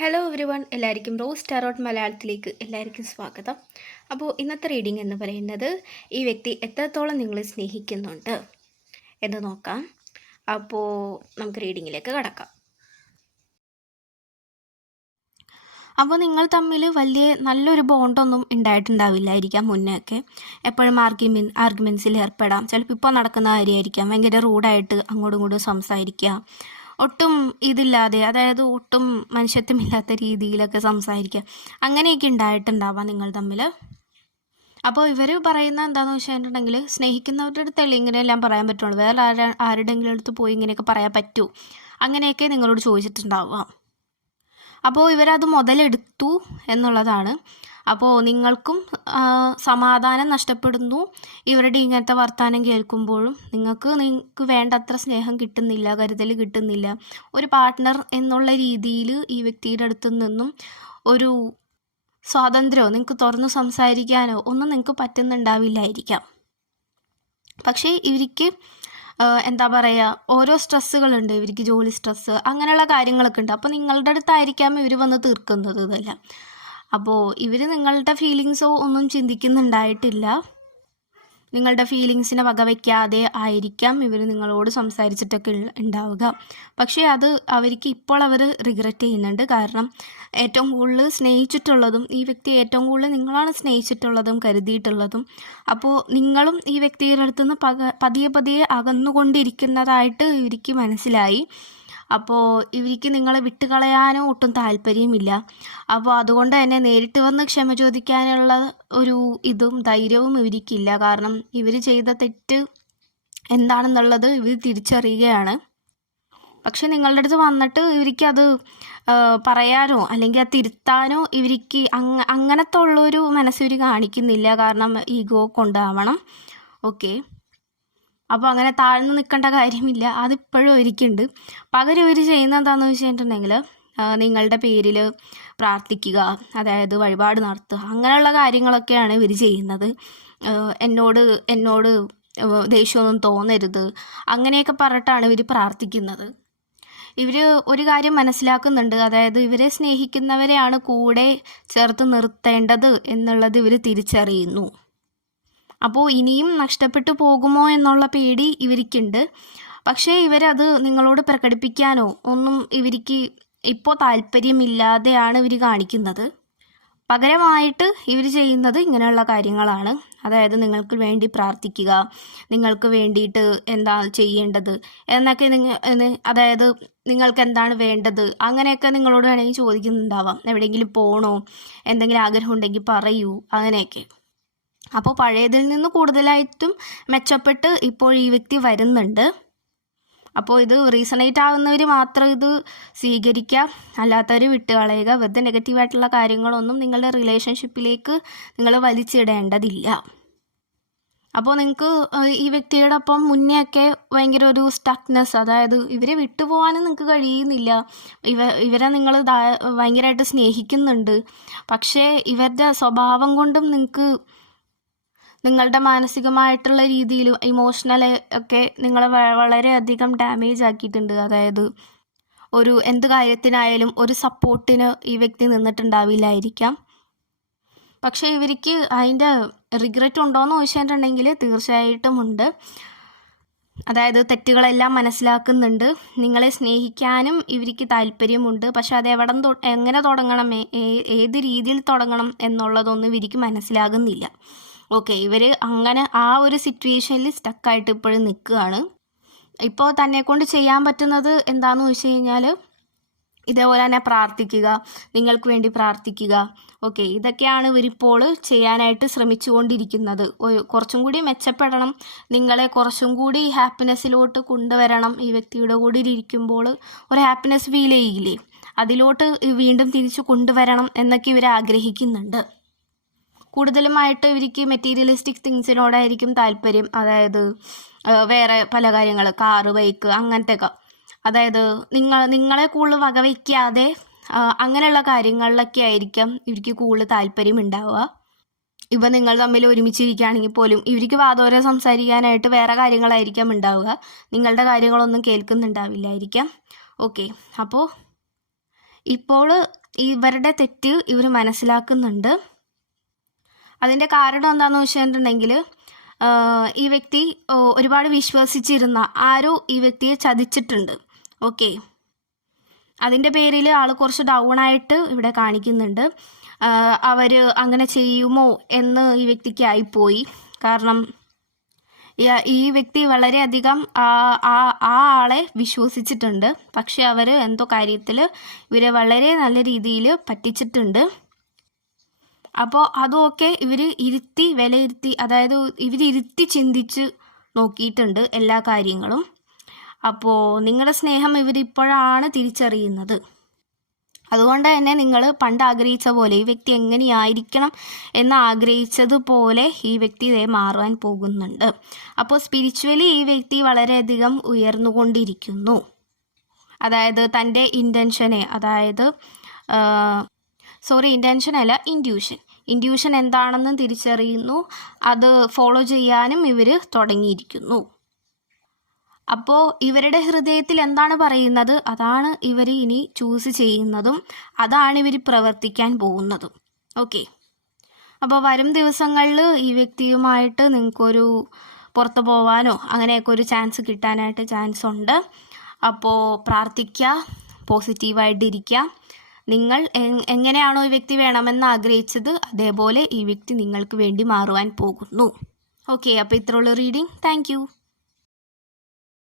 Hello every one, എല്ലാവർക്കും rose tarot മലയാളത്തിലേക്ക് എല്ലാവർക്കും സ്വാഗതം. അപ്പോൾ ഇന്നത്തെ റീഡിംഗ് എന്ന് പറയുന്നത് ഈ വ്യക്തി എത്രത്തോളം നിങ്ങളെ സ്നേഹിക്കുന്നുണ്ട് എന്ന് നോക്കാം. അപ്പോൾ നമുക്ക് റീഡിങ്ങിലേക്ക് കടക്കാം. അപ്പോൾ നിങ്ങൾ തമ്മിൽ വലിയ നല്ലൊരു ബോണ്ടൊന്നും ഉണ്ടായിട്ടുണ്ടാവില്ലായിരിക്കാം മുന്നേ ഒക്കെ. എപ്പോഴും ആർഗ്യുമെൻസിൽ ഏർപ്പെടാം. ചിലപ്പോൾ ഇപ്പോൾ നടക്കുന്ന കാര്യമായിരിക്കാം, ഭയങ്കര റൂഡായിട്ട് അങ്ങോട്ടും ഇങ്ങോട്ടും സംസാരിക്കുക, ഒട്ടും ഇതില്ലാതെ, അതായത് ഒട്ടും മനുഷ്യത്വമില്ലാത്ത രീതിയിലൊക്കെ സംസാരിക്കുക, അങ്ങനെയൊക്കെ ഉണ്ടായിട്ടുണ്ടാവാം നിങ്ങൾ തമ്മിൽ. അപ്പോൾ ഇവർ പറയുന്ന എന്താണെന്ന് വെച്ചിട്ടുണ്ടെങ്കിൽ, സ്നേഹിക്കുന്നവരുടെ അടുത്തല്ലേ ഇങ്ങനെയെല്ലാം പറയാൻ പറ്റുള്ളൂ, വേറെ ആരുടെങ്കിലും അടുത്ത് പോയി ഇങ്ങനെയൊക്കെ പറയാൻ പറ്റൂ, അങ്ങനെയൊക്കെ നിങ്ങളോട് ചോദിച്ചിട്ടുണ്ടാവാം. അപ്പോൾ ഇവരത് മുതലെടുത്തു എന്നുള്ളതാണ്. അപ്പോൾ നിങ്ങൾക്കും സമാധാനം നഷ്ടപ്പെടുന്നു ഇവരുടെ ഇങ്ങനത്തെ വർത്തമാനം കേൾക്കുമ്പോഴും. നിങ്ങൾക്ക് വേണ്ടത്ര സ്നേഹം കിട്ടുന്നില്ല, കരുതൽ കിട്ടുന്നില്ല. ഒരു പാർട്ട്ണർ എന്നുള്ള രീതിയിൽ ഈ വ്യക്തിയുടെ അടുത്തു നിന്നും ഒരു സ്വാതന്ത്ര്യമോ നിങ്ങൾക്ക് തുറന്നു സംസാരിക്കാനോ ഒന്നും നിങ്ങൾക്ക് പറ്റുന്നുണ്ടാവില്ലായിരിക്കാം. പക്ഷേ ഇവർക്ക് എന്താ പറയുക, ഓരോ സ്ട്രെസ്സുകളുണ്ട് ഇവർക്ക്, ജോലി സ്ട്രെസ്സ് അങ്ങനെയുള്ള കാര്യങ്ങളൊക്കെ ഉണ്ട്. അപ്പോൾ നിങ്ങളുടെ അടുത്തായിരിക്കാം ഇവർ വന്ന് തീർക്കുന്നത് ഇതെല്ലാം. അപ്പോൾ ഇവർ നിങ്ങളുടെ ഫീലിങ്സോ ഒന്നും ചിന്തിക്കുന്നുണ്ടായിട്ടില്ല. നിങ്ങളുടെ ഫീലിങ്സിനെ വകവയ്ക്കാതെ ആയിരിക്കാം ഇവർ നിങ്ങളോട് സംസാരിച്ചിട്ടൊക്കെ ഉണ്ടാവുക. പക്ഷേ അത് അവർക്ക് ഇപ്പോൾ അവർ റിഗ്രറ്റ് ചെയ്യുന്നുണ്ട്. കാരണം ഏറ്റവും കൂടുതൽ സ്നേഹിച്ചിട്ടുള്ളതും ഈ വ്യക്തി ഏറ്റവും കൂടുതൽ നിങ്ങളാണ് സ്നേഹിച്ചിട്ടുള്ളതും കരുതിയിട്ടുള്ളതും. അപ്പോൾ നിങ്ങളും ഈ വ്യക്തിയുടെ അടുത്ത് നിന്ന് പതിയെ പതിയെ അകന്നുകൊണ്ടിരിക്കുന്നതായിട്ട് ഇവർക്ക് മനസ്സിലായി. അപ്പോൾ ഇവർക്ക് നിങ്ങളെ വിട്ടുകളയാനോ ഒട്ടും താല്പര്യമില്ല. അപ്പോൾ അതുകൊണ്ട് തന്നെ നേരിട്ട് വന്ന് ക്ഷമ ചോദിക്കാനുള്ള ഒരു ഇതും ധൈര്യവും ഇവർക്കില്ല. കാരണം ഇവർ ചെയ്ത തെറ്റ് എന്താണെന്നുള്ളത് ഇവർ തിരിച്ചറിയുകയാണ്. പക്ഷെ നിങ്ങളുടെ അടുത്ത് വന്നിട്ട് ഇവർക്കത് പറയാനോ അല്ലെങ്കിൽ അത് തിരുത്താനോ ഇവർക്ക് അങ്ങനത്തെ ഉള്ളൊരു മനസ്സ് ഇവർ കാണിക്കുന്നില്ല. കാരണം ഈഗോ കൊണ്ടാവണം. ഓക്കെ, അപ്പോൾ അങ്ങനെ താഴ്ന്നു നിൽക്കേണ്ട കാര്യമില്ല, അതിപ്പോഴും ഇരിക്കുന്നുണ്ട്. പകരം ഇവർ ചെയ്യുന്ന എന്താണെന്ന് വെച്ചിട്ടുണ്ടെങ്കിൽ, നിങ്ങളുടെ പേരിൽ പ്രാർത്ഥിക്കുക, അതായത് വഴിപാട് നടത്തുക, അങ്ങനെയുള്ള കാര്യങ്ങളൊക്കെയാണ് ഇവർ ചെയ്യുന്നത്. എന്നോട് ദേഷ്യമൊന്നും തോന്നരുത്, അങ്ങനെയൊക്കെ പറഞ്ഞിട്ടാണ് ഇവർ പ്രാർത്ഥിക്കുന്നത്. ഇവർ ഒരു കാര്യം മനസ്സിലാക്കുന്നുണ്ട്, അതായത് ഇവരെ സ്നേഹിക്കുന്നവരെയാണ് കൂടെ ചേർത്ത് നിർത്തേണ്ടത് എന്നുള്ളത് ഇവർ തിരിച്ചറിയുന്നു. അപ്പോൾ ഇനിയും നഷ്ടപ്പെട്ടു പോകുമോ എന്നുള്ള പേടി ഇവർക്കുണ്ട്. പക്ഷേ ഇവരത് നിങ്ങളോട് പ്രകടിപ്പിക്കാനോ ഒന്നും ഇവർക്ക് ഇപ്പോൾ താല്പര്യമില്ലാതെയാണ് ഇവർ കാണിക്കുന്നത്. പകരമായിട്ട് ഇവർ ചെയ്യുന്നത് ഇങ്ങനെയുള്ള കാര്യങ്ങളാണ്. അതായത് നിങ്ങൾക്ക് വേണ്ടി പ്രാർത്ഥിക്കുക, നിങ്ങൾക്ക് വേണ്ടിയിട്ട് എന്താ ചെയ്യേണ്ടത് എന്നൊക്കെ അതായത് നിങ്ങൾക്ക് എന്താണ് വേണ്ടത് അങ്ങനെയൊക്കെ നിങ്ങളോട് വേണമെങ്കിൽ ചോദിക്കുന്നുണ്ടാവാം. എവിടെയെങ്കിലും പോകണോ, എന്തെങ്കിലും ആഗ്രഹം ഉണ്ടെങ്കിൽ പറയൂ, അങ്ങനെയൊക്കെ. അപ്പോൾ പഴയതിൽ നിന്ന് കൂടുതലായിട്ടും മെച്ചപ്പെട്ട് ഇപ്പോൾ ഈ വ്യക്തി വരുന്നുണ്ട്. അപ്പോൾ ഇത് റീസണേറ്റ് ആകുന്നവർ മാത്രം ഇത് സ്വീകരിക്കുക, അല്ലാത്തവർ വിട്ടുകളയുക. വെറുതെ നെഗറ്റീവായിട്ടുള്ള കാര്യങ്ങളൊന്നും നിങ്ങളുടെ റിലേഷൻഷിപ്പിലേക്ക് നിങ്ങൾ വലിച്ചിടേണ്ടതില്ല. അപ്പോൾ നിങ്ങൾക്ക് ഈ വ്യക്തിയുടെ ഒപ്പം മുന്നേ ഒക്കെ ഭയങ്കര ഒരു സ്റ്റക്നെസ്, അതായത് ഇവരെ വിട്ടുപോകാനും നിങ്ങൾക്ക് കഴിയുന്നില്ല. ഇവരെ നിങ്ങൾ ഭയങ്കരമായിട്ട് സ്നേഹിക്കുന്നുണ്ട്. പക്ഷേ ഇവരുടെ സ്വഭാവം കൊണ്ടും നിങ്ങൾക്ക് നിങ്ങളുടെ മാനസികമായിട്ടുള്ള രീതിയിൽ ഇമോഷണൽ ഒക്കെ നിങ്ങളെ വളരെയധികം ഡാമേജ് ആക്കിയിട്ടുണ്ട്. അതായത് എന്ത് കാര്യത്തിനായാലും ഒരു സപ്പോർട്ടിന് ഈ വ്യക്തി നിന്നിട്ടുണ്ടാവില്ലായിരിക്കാം. പക്ഷേ ഇവർക്ക് അതിൻ്റെ റിഗ്രറ്റ് ഉണ്ടോയെന്ന് ചോദിച്ചിട്ടുണ്ടെങ്കിൽ തീർച്ചയായിട്ടും ഉണ്ട്. അതായത് തെറ്റുകളെല്ലാം മനസ്സിലാക്കുന്നുണ്ട്. നിങ്ങളെ സ്നേഹിക്കാനും ഇവർക്ക് താല്പര്യമുണ്ട്. പക്ഷെ അത് എങ്ങനെ തുടങ്ങണം, ഏത് രീതിയിൽ തുടങ്ങണം എന്നുള്ളതൊന്നും ഇവർക്ക് മനസ്സിലാകുന്നില്ല. ഓക്കെ, ഇവർ അങ്ങനെ ആ ഒരു സിറ്റുവേഷനിൽ സ്റ്റക്കായിട്ട് ഇപ്പോഴും നിൽക്കുകയാണ്. ഇപ്പോൾ തന്നെ കൊണ്ട് ചെയ്യാൻ പറ്റുന്നത് എന്താണെന്ന് വെച്ച് കഴിഞ്ഞാൽ, ഇതേപോലെ തന്നെ പ്രാർത്ഥിക്കുക, നിങ്ങൾക്ക് വേണ്ടി പ്രാർത്ഥിക്കുക. ഓക്കെ, ഇതൊക്കെയാണ് ഇവരിപ്പോൾ ചെയ്യാനായിട്ട് ശ്രമിച്ചുകൊണ്ടിരിക്കുന്നത്. കുറച്ചും കൂടി മെച്ചപ്പെടണം, നിങ്ങളെ കുറച്ചും കൂടി ഹാപ്പിനെസ്സിലോട്ട് കൊണ്ടുവരണം. ഈ വ്യക്തിയുടെ കൂടെ ഇരിക്കുമ്പോൾ ഒരു ഹാപ്പിനെസ് ഫീൽ ചെയ്യില്ലേ, അതിലോട്ട് വീണ്ടും തിരിച്ചു കൊണ്ടുവരണം എന്നൊക്കെ ഇവർ ആഗ്രഹിക്കുന്നുണ്ട്. കൂടുതലുമായിട്ട് ഇവർക്ക് മെറ്റീരിയലിസ്റ്റിക് തിങ്സിനോടായിരിക്കും താല്പര്യം. അതായത് വേറെ പല കാര്യങ്ങൾ, കാറ്, ബൈക്ക്, അങ്ങനത്തെ ഒക്കെ. അതായത് നിങ്ങളെ കൂടുതൽ വകവയ്ക്കാതെ അങ്ങനെയുള്ള കാര്യങ്ങളിലൊക്കെ ആയിരിക്കാം ഇവർക്ക് കൂടുതൽ താല്പര്യം ഉണ്ടാവുക. ഇപ്പം നിങ്ങൾ തമ്മിൽ ഒരുമിച്ചിരിക്കുകയാണെങ്കിൽ പോലും ഇവർക്ക് വാദോരെ സംസാരിക്കാനായിട്ട് വേറെ കാര്യങ്ങളായിരിക്കാം ഉണ്ടാവുക. നിങ്ങളുടെ കാര്യങ്ങളൊന്നും കേൾക്കുന്നുണ്ടാവില്ലായിരിക്കാം. ഓക്കെ, അപ്പോൾ ഇപ്പോൾ ഇവരുടെ തെറ്റ് ഇവർ മനസ്സിലാക്കുന്നുണ്ട്. അതിൻ്റെ കാരണം എന്താണെന്ന് വെച്ചിട്ടുണ്ടെങ്കിൽ ഈ വ്യക്തി ഒരുപാട് വിശ്വസിച്ചിരുന്ന ആരോ ഈ വ്യക്തിയെ ചതിച്ചിട്ടുണ്ട്. ഓക്കെ, അതിൻ്റെ പേരിൽ ആൾ കുറച്ച് ഡൗൺ ആയിട്ട് ഇവിടെ കാണിക്കുന്നുണ്ട്. അവർ അങ്ങനെ ചെയ്യുമോ എന്ന് ഈ വ്യക്തിക്ക് ആയിപ്പോയി. കാരണം ഈ വ്യക്തി വളരെയധികം ആ ആളെ വിശ്വസിച്ചിട്ടുണ്ട്. പക്ഷെ അവർ എന്തോ കാര്യത്തിൽ ഇവരെ വളരെ നല്ല രീതിയിൽ പറ്റിച്ചിട്ടുണ്ട്. അപ്പോൾ അതുമൊക്കെ ഇവർ ഇരുത്തി വിലയിരുത്തി, അതായത് ഇവരിരുത്തി ചിന്തിച്ച് നോക്കിയിട്ടുണ്ട് എല്ലാ കാര്യങ്ങളും. അപ്പോൾ നിങ്ങളുടെ സ്നേഹം ഇവരിപ്പോഴാണ് തിരിച്ചറിയുന്നത്. അതുകൊണ്ട് തന്നെ നിങ്ങൾ പണ്ട് ആഗ്രഹിച്ച പോലെ ഈ വ്യക്തി എങ്ങനെയായിരിക്കണം എന്ന് ആഗ്രഹിച്ചതുപോലെ ഈ വ്യക്തി ഇതേ മാറുവാൻ പോകുന്നുണ്ട്. അപ്പോൾ സ്പിരിച്വലി ഈ വ്യക്തി വളരെയധികം ഉയർന്നുകൊണ്ടിരിക്കുന്നു. അതായത് തൻ്റെ ഇൻറ്റൻഷനെ, അതായത് ഇൻറ്റൻഷൻ അല്ല, ഇൻഡ്യൂഷൻ എന്താണെന്നും തിരിച്ചറിയുന്നു. അത് ഫോളോ ചെയ്യാനും ഇവർ തുടങ്ങിയിരിക്കുന്നു. അപ്പോൾ ഇവരുടെ ഹൃദയത്തിൽ എന്താണ് പറയുന്നത് അതാണ് ഇവർ ഇനി ചൂസ് ചെയ്യുന്നതും അതാണ് ഇവർ പ്രവർത്തിക്കാൻ പോകുന്നതും. ഓക്കെ, അപ്പോൾ വരും ദിവസങ്ങളിൽ ഈ വ്യക്തിയുമായിട്ട് നിങ്ങൾക്കൊരു പുറത്ത് പോവാനോ അങ്ങനെയൊക്കെ ഒരു ചാൻസ് കിട്ടാനായിട്ട് ചാൻസ് ഉണ്ട്. അപ്പോൾ പ്രാർത്ഥിക്കുക, പോസിറ്റീവായിട്ടിരിക്കുക. നിങ്ങൾ എങ്ങനെയാണോ ഈ വ്യക്തി വേണമെന്ന് ആഗ്രഹിച്ചത് അതേപോലെ ഈ വ്യക്തി നിങ്ങൾക്ക് വേണ്ടി മാറുവാൻ പോകുന്നു. ഓക്കെ, അപ്പോൾ ഇത്രയുള്ള റീഡിംഗ്. താങ്ക്